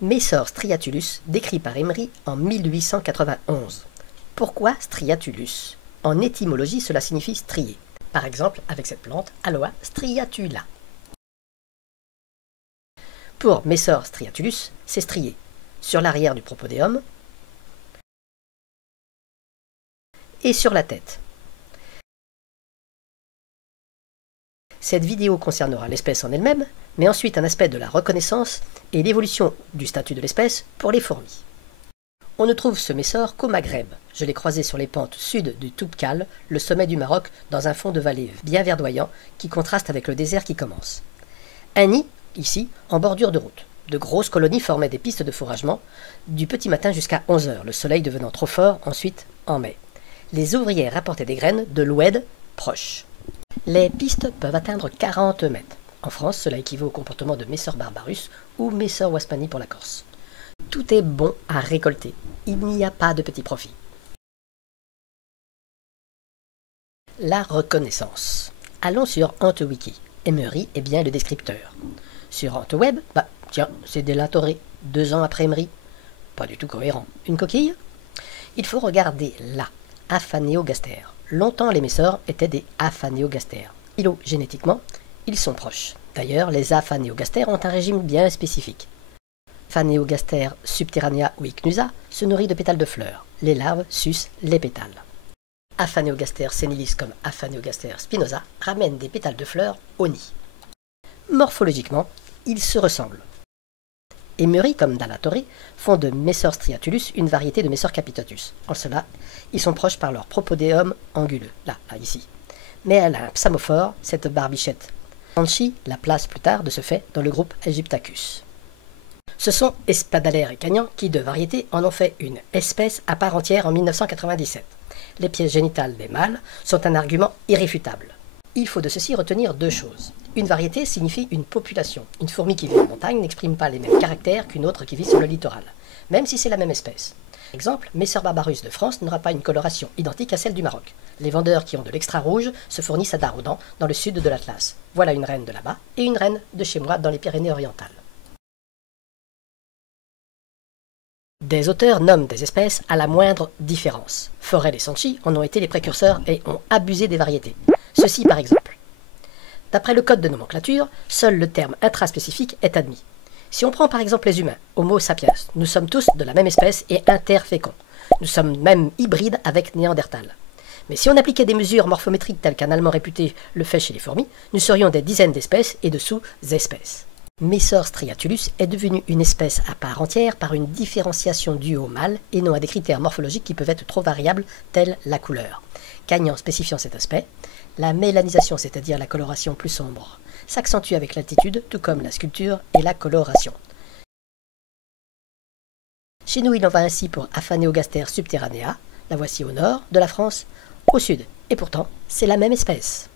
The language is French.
Messor striatulus, décrit par Emery en 1891. Pourquoi striatulus? En étymologie, cela signifie strié. Par exemple, avec cette plante, Aloe striatula. Pour Messor striatulus, c'est strié sur l'arrière du propodéum et sur la tête. Cette vidéo concernera l'espèce en elle-même, mais ensuite un aspect de la reconnaissance et l'évolution du statut de l'espèce pour les fourmis. On ne trouve ce Messor qu'au Maghreb. Je l'ai croisé sur les pentes sud du Toubkal, le sommet du Maroc, dans un fond de vallée bien verdoyant qui contraste avec le désert qui commence. Un nid, ici, en bordure de route. De grosses colonies formaient des pistes de fourragement, du petit matin jusqu'à 11 h, le soleil devenant trop fort ensuite en mai. Les ouvriers rapportaient des graines de l'oued proche. Les pistes peuvent atteindre 40 mètres. En France, cela équivaut au comportement de Messor barbarus ou Messor wasmani pour la Corse. Tout est bon à récolter. Il n'y a pas de petit profit. La reconnaissance. Allons sur HauntWiki. Emery est bien le descripteur. Sur HauntWeb, tiens, c'est délatoré. 2 ans après Emery. Pas du tout cohérent. Une coquille? Il faut regarder là. Aphaneogaster. Longtemps, les Messors étaient des Aphaneogaster. Phylogénétiquement, ils sont proches. D'ailleurs, les Aphaneogaster ont un régime bien spécifique. Aphaneogaster subterranea ou icnusa se nourrit de pétales de fleurs. Les larves sucent les pétales. Aphaneogaster senilis comme Aphaneogaster spinosa ramènent des pétales de fleurs au nid. Morphologiquement, ils se ressemblent. Emery comme Dallatoré font de Messor striatulus une variété de Messor capitotus. En cela, ils sont proches par leur propodéum anguleux, là, ici. Mais elle a un psamophore, cette barbichette. Anchi la place plus tard, de ce fait, dans le groupe Aegyptacus. Ce sont Espadalaire et Cagnan qui, de variété, en ont fait une espèce à part entière en 1997. Les pièces génitales des mâles sont un argument irréfutable. Il faut de ceci retenir 2 choses. Une variété signifie une population. Une fourmi qui vit en montagne n'exprime pas les mêmes caractères qu'une autre qui vit sur le littoral, même si c'est la même espèce. Exemple, Messor barbarus de France n'aura pas une coloration identique à celle du Maroc. Les vendeurs qui ont de l'extra rouge se fournissent à Daroudan, dans le sud de l'Atlas. Voilà une reine de là-bas et une reine de chez moi dans les Pyrénées-Orientales. Des auteurs nomment des espèces à la moindre différence. Forel et Sanchi en ont été les précurseurs et ont abusé des variétés. Ceci par exemple. D'après le code de nomenclature, seul le terme intraspécifique est admis. Si on prend par exemple les humains, Homo sapiens, nous sommes tous de la même espèce et interféconds. Nous sommes même hybrides avec Néandertal. Mais si on appliquait des mesures morphométriques telles qu'un Allemand réputé le fait chez les fourmis, nous serions des dizaines d'espèces et de sous-espèces. Messor striatulus est devenu une espèce à part entière par une différenciation due au mâle et non à des critères morphologiques qui peuvent être trop variables, tels la couleur. Cagnan spécifiant cet aspect, la mélanisation, c'est-à-dire la coloration plus sombre, s'accentue avec l'altitude, tout comme la sculpture et la coloration. Chez nous, il en va ainsi pour Aphaneogaster subterranea, la voici au nord de la France, au sud. Et pourtant, c'est la même espèce.